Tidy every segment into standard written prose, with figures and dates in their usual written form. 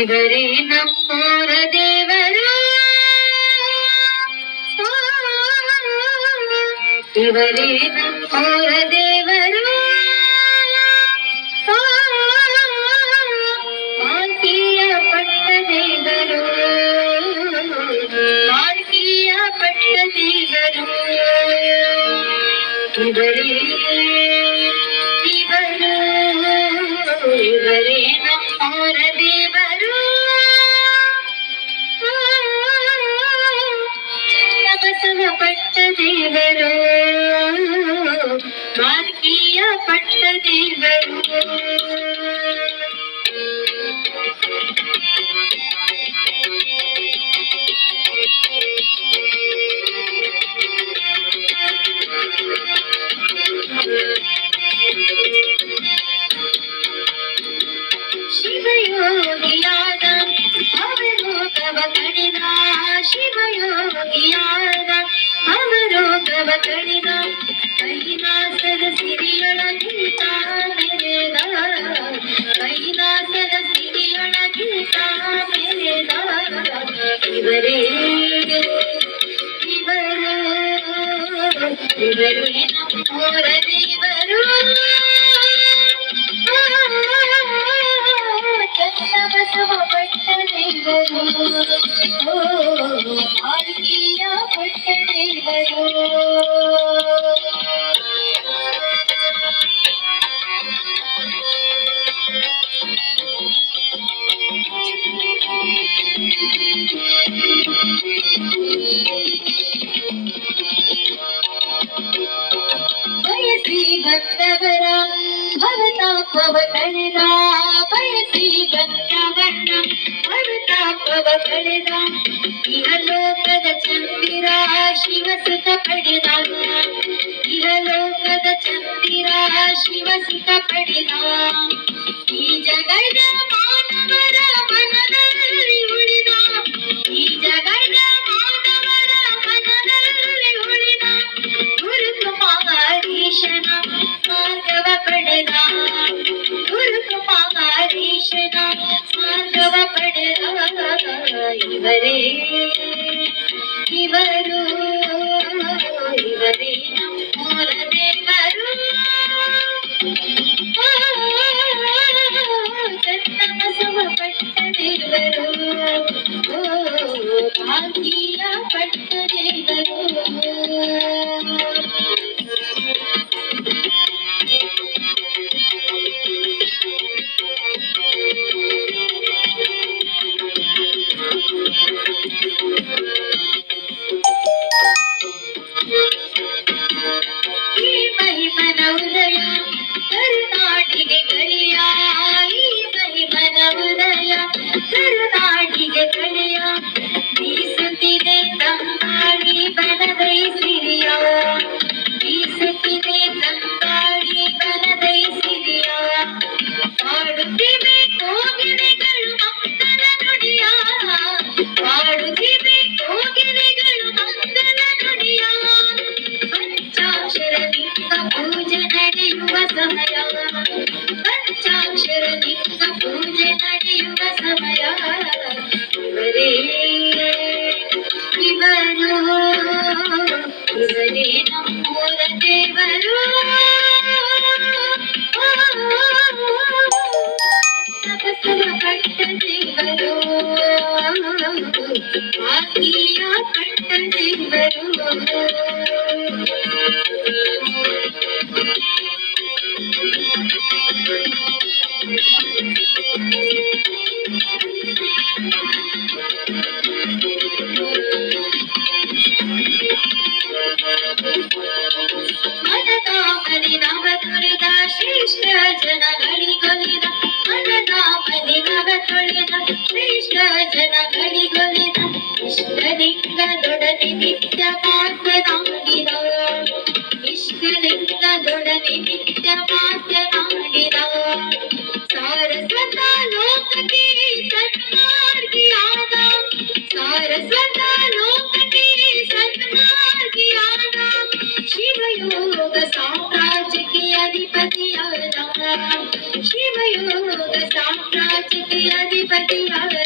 ಇವರೇ ನಮ್ಮೋರ ದೇವರು, ಇವರೇ ನಮ್ಮೋರ ದೇವರು. ಮಾಲ್ಕಿಯ ಪಟ್ಟ ದೇವರು, ಮಾಲ್ಕಿಯ ಪಟ್ಟ ದೇವರು. ಇವರೇ ಇವರು, ಇವರೇ ನಮ್ಮೋರ ದೇವರು. ಬಸವ ಪಟ್ಟ ದೇವರು, ಮಾಲ್ಕಿಯ ಪಟ್ಟ ದೇವರು. ಶಿವಯೋಗಿಯಾದ ಅವರೋಗವ ಕಡಿದ, ಶಿವಯೋಗಿಯಾದ ಅವರೋಗವ ಕಡಿದ, ಕೈಲಾಸದ ಸಿರಿಯೊಳಗಿಂತ ಮೆರೆದ, ಕೈಲಾಸದ ಸಿರಿಯೊಳಗಿಂತ ಮೆರೆದ. ಇವರೇ ಇವರು, ಇವರೇ ನಮ್ಮೋರ ದೇವರು. ಬಸವ ಪಟ್ಟ ದೇವರು, ಮಾಲ್ಕಿಯ ಪಟ್ಟ ದೇವರು. ಬಯಸಿ ಬಂದವರ ಭವತಾಪವ ಕಳೆದ, ಬಯಸಿ ಬಂದವರ ಭವತಾಪವ ಕಳೆದ, ಇಹಲೋಕದ ಚಂದಿರ ಶಿವಸುತ ಪಡೆದ, ಇಹಲೋಕದ ಚಂದಿರ ಶಿವಸುತ ಪಡೆದ. ಈ ಜಗದ ಮಾನವರ ಮನದಲ್ಲಿ ಉಳಿದ, ಈ ಜಗದ ಮಾನವರ ಮನದಲ್ಲಿ ಉಳಿದ, ಗುರುಕುಮಾರೀಶನ ಮಾರ್ಗವ ಪಡೆದ, ಗುರುಕುಮಾರೀಶನ ಮಾರ್ಗವ ಪಡೆದ. ಇವರೇ ಇವರು, ಇವರೇ ನಮ್ಮೋರ ದೇವರು. ಬಸವ ಪಟ್ಟ ದೇವರು, ಭಾಗ್ಯ ಪಟ್ಟ ದೇವರು. ಈ ಮಹಿಮನ ಉದಯ ಕರುನಾಡಿಗೆ ಗಳಿಯ, ಈ ಮಹಿಮನ ಉದಯ ಕರುನಾಡಿಗೆ ಗಳಿಯ. ಬೀಸುತ್ತಿದೆ ತಂಗಾಳಿ ಬನದೈ ಸಿರಿಯ, ಬೀಸುತ್ತಿದೆ ತಂಗಾಳಿ ಬನದೈ ಸಿರಿಯ. ಹಾಡುತ್ತಿವೆ ಕೋಗಿಲೆಗಳು ಮಂಗಲ ನುಡಿಯ, ಹಾಡುತ್ತಿವೆ ಕೋಗಿಲೆಗಳು ಮಂಗಲ ನುಡಿಯ. ಪಂಚಾಕ್ಷರ ಲಿಂಗ ಪೂಜೆ ನಡೆಯುವ ಸಮಯ, ಪಂಚಾಕ್ಷರ ಲಿಂಗ ಪೂಜೆ ನಡೆಯುವ ಸಮಯ. ಇವರೇ ಇವರು, ಇವರೇ ನಮ್ಮೋರ ದೇವರು. ಬಸವ ಪಟ್ಟ ದೇವರು, ಭಾಗ್ಯ ಪಟ್ಟ ದೇವರು. ಮನದ ಮಲಿನವ ತೊಳೆದ ಶ್ರೇಷ್ಠ ಜನಗಳಿಗೊಲಿದ, ಮನದ ಮಲಿನವ ತೊಳೆದ ಶ್ರೇಷ್ಠ ಜನಗಳಿಗೊಲಿದ. ಇಷ್ಟಲಿಂಗದೊಡನೆ ನಿತ್ಯ ಮಾತನಾಡಿದ, ಇಷ್ಟಲಿಂಗದೊಡನೆ ನಿತ್ಯ ಮಾತನಾಡಿದ. ಸಾರಸ್ವತ ಲೋಕಕ್ಕೆ ಸನ್ಮಾರ್ಗಿಯಾದ, ಸಾರಸ್ವತ ಲೋಕಕ್ಕೆ ಸನ್ಮಾರ್ಗಿಯಾದ. ಶಿವಯೋಗ ಸಾಮ್ರಾಜ್ಯಕ್ಕೆ ಅಧಿಪತಿಯಾದ, ಶಿವಯೋಗ ಸಾಮ್ರಾಜ್ಯಕ್ಕೆ ಅಧಿಪತಿಯಾದ.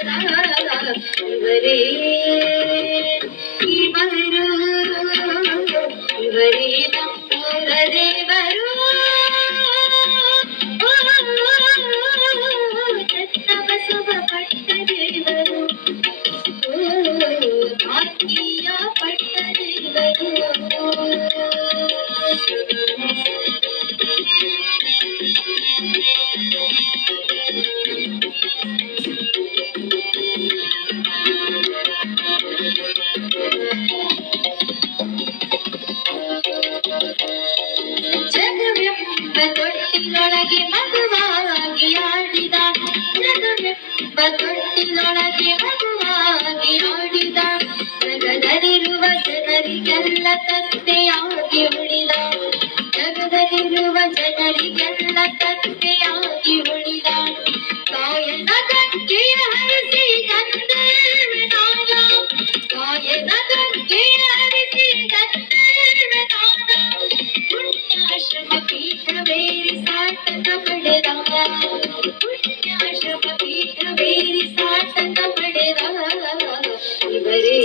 ಇವರೇ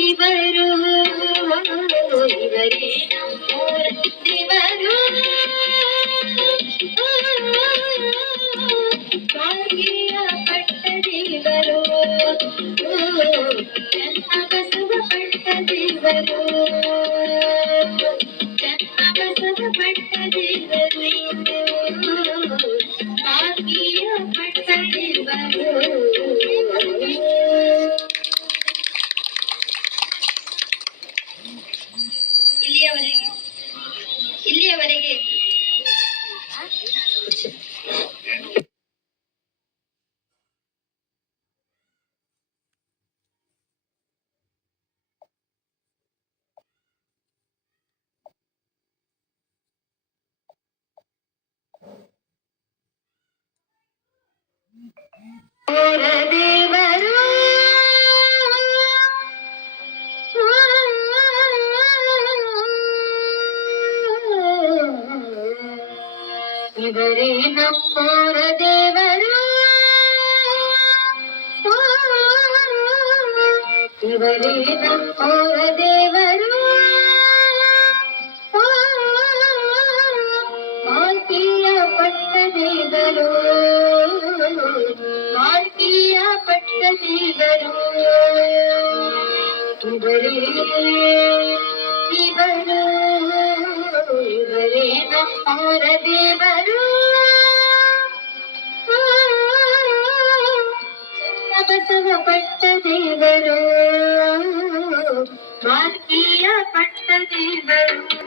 ಇವರು ಇವರೇ ನಮ್ಮೂರ ದೇವರು ಭಾಗ್ಯ ಪಟ್ಟ ದೇವರು ಜನ್ಮ ಬಸವ ಪಟ್ಟ ದೇವರು ಜನ್ಮ ಬಸವ ಪಟ್ಟ ದೇವರು ಭಾಗ್ಯ ಪಟ್ಟ ದೇವರು. ಇಲ್ಲಿಯವರೆಗೆ ದೇವರು ಇವರೇ ನಮ್ಮೂರ ದೇವರು ಇವರೇ ನಮ್ಮೂರ ದೇವರು ಮಾಲ್ಕಿಯ ಪಟ್ಟ ದೇವರು ಮಾಲ್ಕಿಯ ಪಟ್ಟ ದೇವರು ಇವರೇ ಇವರು ಇವರೇ ನಮ್ಮೂರ ದೇವರು ಬಸವ ಪಟ್ಟ ದೇವರು ಮಾಲ್ಕಿಯ ಪಟ್ಟ ದೇವರು.